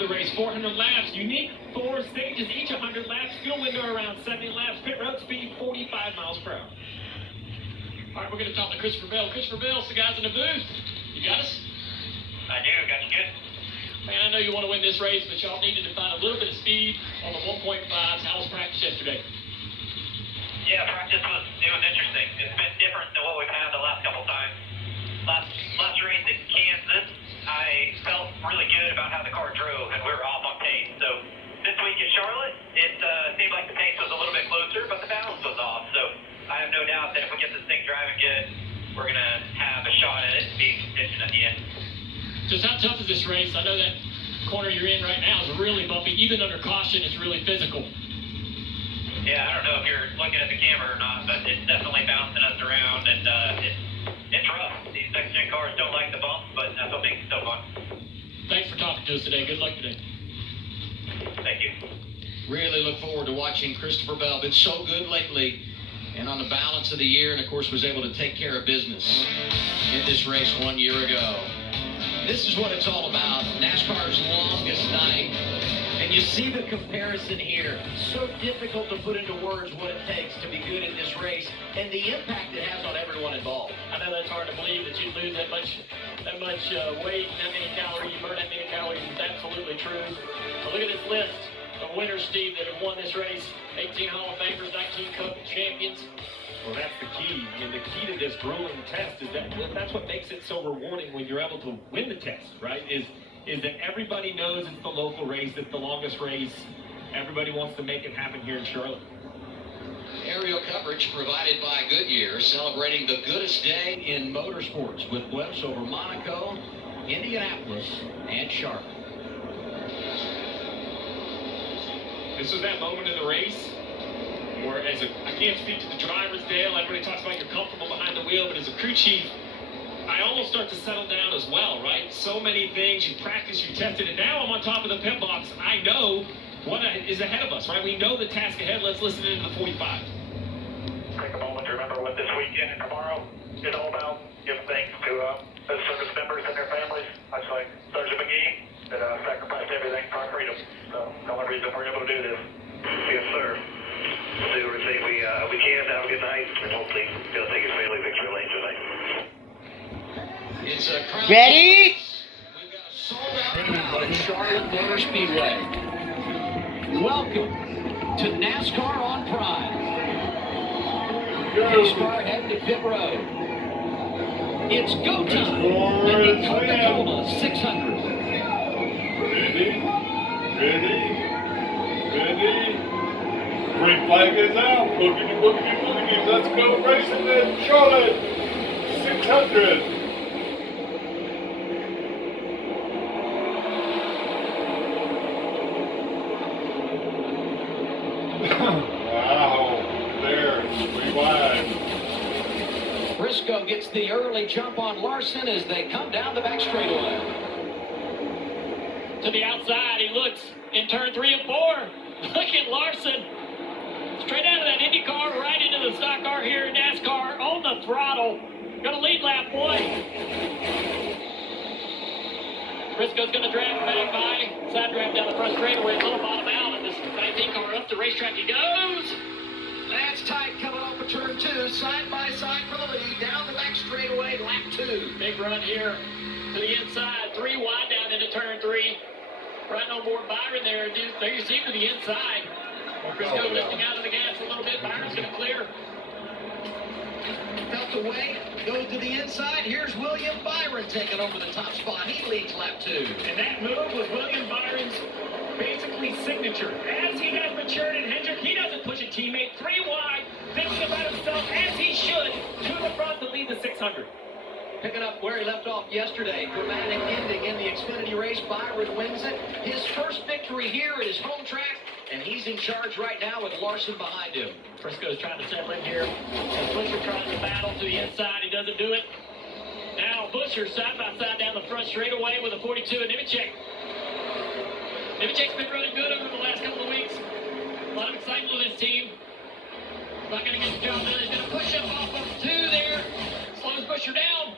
the race, 400 laps, unique 4 stages, each 100 laps, fuel window around 70 laps, pit road speed 45 miles per hour. All right, we're going to talk to Christopher Bell. Christopher Bell's the guys in the booth. You got us? I do, got you good. Man, I know you want to win this race, but y'all needed to find a little bit of speed on the 1.5s. How was practice yesterday? Yeah, practice was interesting. It's been different than what we've had the last couple times. Last race in Kansas, I felt really good about how the car drove, and we were off on pace. So this week in Charlotte, it seemed like the pace was a little bit closer, but the balance was off. So I have no doubt that if we get this thing driving good, we're going to have a shot at it being contention at the end. Just how tough is this race? I know that corner you're in right now is really bumpy. Even under caution, it's really physical. Yeah, I don't know if you're looking at the camera or not, but it's definitely bouncing us around, and it's rough. These next-gen cars don't like the bumps, but that's what makes it so fun. Thanks for talking to us today. Good luck today. Thank you. Really look forward to watching Christopher Bell. Been so good lately, and on the balance of the year, and of course was able to take care of business in this race 1 year ago. This is what it's all about, NASCAR's longest night. And you see the comparison here. So difficult to put into words what it takes to be good in this race and the impact it has on everyone involved. I know that's hard to believe that you lose that much weight and that many calories, you burn that many calories. It's absolutely true. But look at this list of winners, Steve, that have won this race. 18 Hall of Famers, 19 Cup champions. Well, that's the key. And the key to this grueling test is that's what makes it so rewarding when you're able to win the test, right? Is that everybody knows it's the local race, it's the longest race. Everybody wants to make it happen here in Charlotte. Aerial coverage provided by Goodyear, celebrating the goodest day in motorsports with blips over Monaco, Indianapolis, and Charlotte. This was that moment in the race where I can't speak to the driver's Dale. Everybody talks about you're comfortable behind the wheel, but as a crew chief, I almost start to settle down as well, right? So many things, you practice, you tested, and now I'm on top of the pit box. I know what is ahead of us, right? We know the task ahead. Let's listen into the 45. Take a moment to remember what this weekend and tomorrow is all about. Give thanks to the service members and their families, much like Sergeant McGee, that sacrificed everything for our freedom. So the only reason we're able to do this. Yes, sir. We'll do everything we can. Have a good night, and hopefully we'll take his family victory lane tonight. It's a crowd. Ready? We've got a sold-out crowd at Charlotte Motor Speedway. Welcome to NASCAR on Prime. NASCAR heading to pit road. It's go time in the Coca-Cola 600. Ready. Green flag is out. Boogity, boogity, boogity. Let's go racing in Charlotte 600. Wow, there, 3 wide. Briscoe gets the early jump on Larson as they come down the back straightaway. To the outside, he looks in turn 3 and 4. Look at Larson. Straight out of that Indy car, right into the stock car here in NASCAR, on the throttle. Gonna lead lap 1. Briscoe's gonna drag back by. Side drag down the front straightaway, a little bottom out, and this 19 car up the racetrack he goes. That's tight coming off of turn 2, side by side for the lead, down the back straightaway, lap 2. Big run here to the inside, 3 wide down into turn 3. Right on board Byron there, there you see to the inside. Briscoe lifting out of the gas a little bit, Byron's gonna clear. Felt the weight, goes to the inside. Here's William Byron taking over the top spot. He leads lap 2. And that move was William Byron's basically signature. As he has matured and Hendrick, he doesn't push a teammate 3 wide, thinking about himself as he should, to the front to lead the 600. Picking up where he left off yesterday. Dramatic ending in the Xfinity race. Byron wins it. His first victory here at his home track, and he's in charge right now with Larson behind him. Briscoe's trying to settle in here. And Busher trying to battle to the inside. He doesn't do it. Now Busher side by side down the front straightaway with a 42 and Nemechek. Nemechek's been really good over the last couple of weeks. A lot of excitement with his team. Not going to get the job done. He's going to push up off of 2 there. Slows Busher down.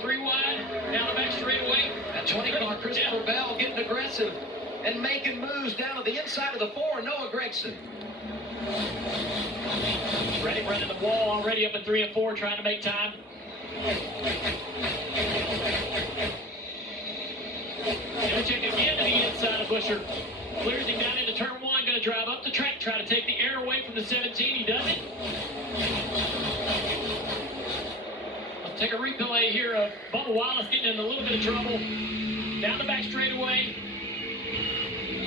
3 wide, down the back straightaway. That 20 car Christopher Bell getting aggressive. aggressive and making moves down to the inside of the 4, Noah Gregson. Reddick running the wall already up at 3 and 4, trying to make time. Nemechek again to the inside of Busher. Clears him down into turn 1, going to drive up the track, try to take the air away from the 17. He does it. Let's take a replay here of Bubba Wallace getting in a little bit of trouble. Down the back straightaway.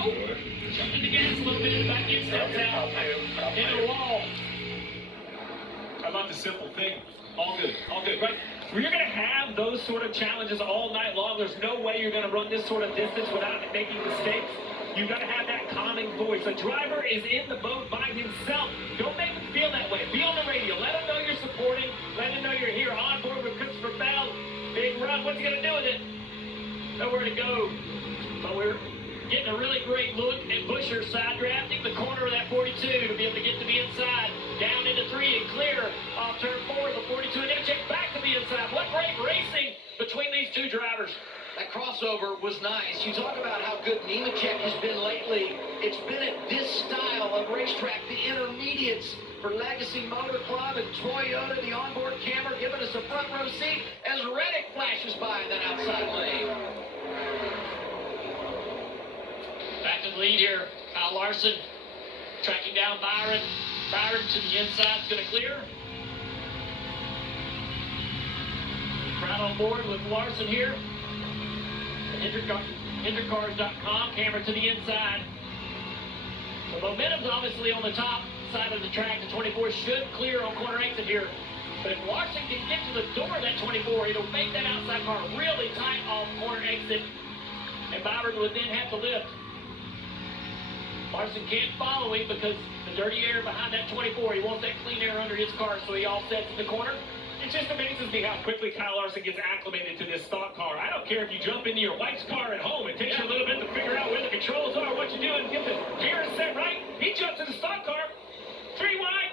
Oh, jumped in the gas a little bit, back in, steps out, into the wall. How about the simple thing? All good, right? You're going to have those sort of challenges all night long. There's no way you're going to run this sort of distance without making mistakes. You've got to have that calming voice. A driver is in the boat by himself. Don't make him feel that way. Be on the radio. Let him know you're supporting. Let him know you're here on board with Christopher Bell. Big run. What's he going to do with it? Nowhere to go. But we're getting a really great look at Busher side drafting the corner of that 42 to be able to get to the inside. Down into 3 and clear off turn 4 of the 42. And then check back to the inside. What great racing between these two drivers. That crossover was nice. You talk about how good Nemechek has been lately. It's been at this style of racetrack, the intermediates for Legacy Motor Club and Toyota, the onboard camera giving us a front row seat as Reddick flashes by in that outside lane. Back to the lead here. Kyle Larson tracking down Byron. Byron to the inside is going to clear. Crowd on board with Larson here. Intercars.com, camera to the inside. The momentum's obviously on the top side of the track. The 24 should clear on corner exit here. But if Larson can get to the door of that 24, it'll make that outside car really tight off corner exit. And Byron would then have to lift. Larson can't follow him because the dirty air behind that 24, he wants that clean air under his car, so he offsets in the corner. It just amazes me how quickly Kyle Larson gets acclimated to this stock car. I don't care if you jump into your wife's car at home. It takes you a little bit to figure out where the controls are, what you're doing, get the gear set right. He jumps in the stock car, 3 wide,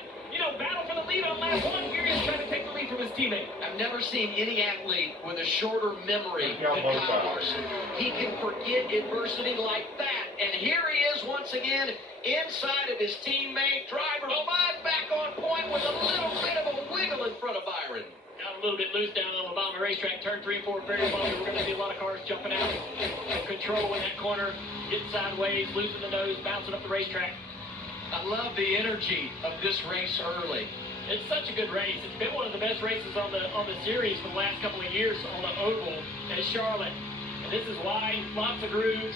battle for the lead on lap 1. Here he is trying to take the lead from his teammate. I've never seen any athlete with a shorter memory than Kyle Larson. He can forget adversity like that. And here he is once again inside of his teammate. Driver Bud back on point with a little bit of a wiggle in front of Byron. Got a little bit loose down on the bottom of the racetrack. Turn 3 and 4 very bumpy. We're going to see a lot of cars jumping out of control in that corner, getting sideways, losing the nose, bouncing up the racetrack. I love the energy of this race early. It's such a good race. It's been one of the best races on the series for the last couple of years on the oval at Charlotte. And this is wide, lots of grooves.